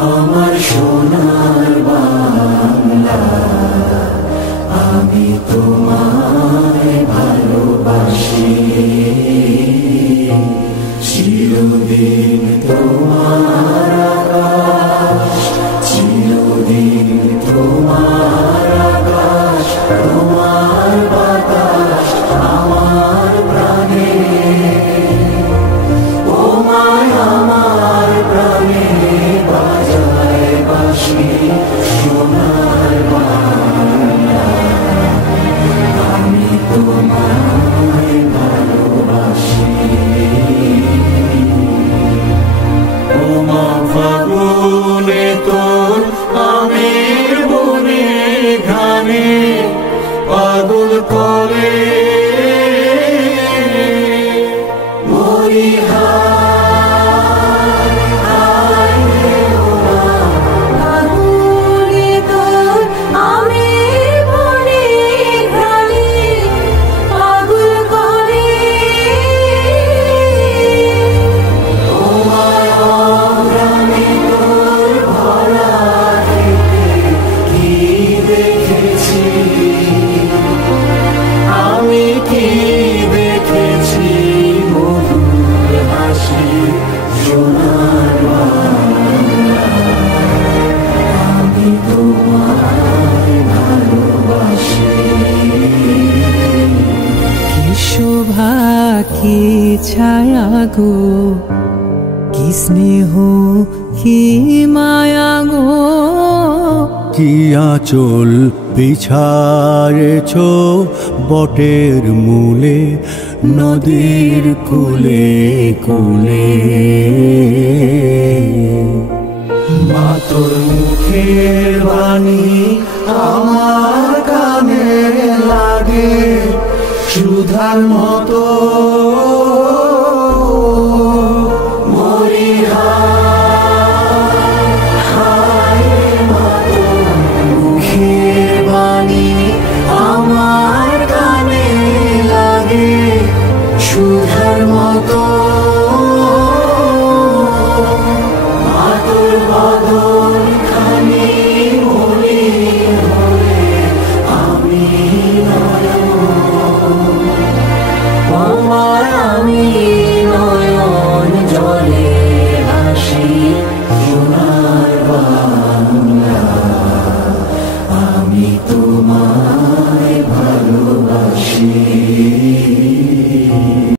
আমার সোনার বাংলা, আমি তোমায় ভালোবাসি। চিরদিন তোমার আকাশ, চিরদিন তোমার আকাশ, তোমার বাতাস আমার প্রাণে। ও মায় আমার প্রাণে বাজায় বাঁশি সোনার বাংলা, আমি তোমায় ভালোবাসি। ও মা ফাগুনে তোর আমের বনে ঘানে পাগল করে মরি হায় হায় রে ও মা। ফাগুনে তোর আমের বনে ঘানে পাগল করে। ও মায় অগ্রামে তোর ভরা হেঁটে কি দেখেছি আমি, কি দেখেছি মধুর হাসি সোনার বাংলা, আমি তোমায় ভালোবাসি। কি শোভা কি ছায়া গো, কি স্নেহ কি মায়া গো, কি আঁচল বিছারেছ বটের মূলে নদীর কূলে কূলে। মা তোর মুখের বাণী আমার কানে লাগে সুধার মতো।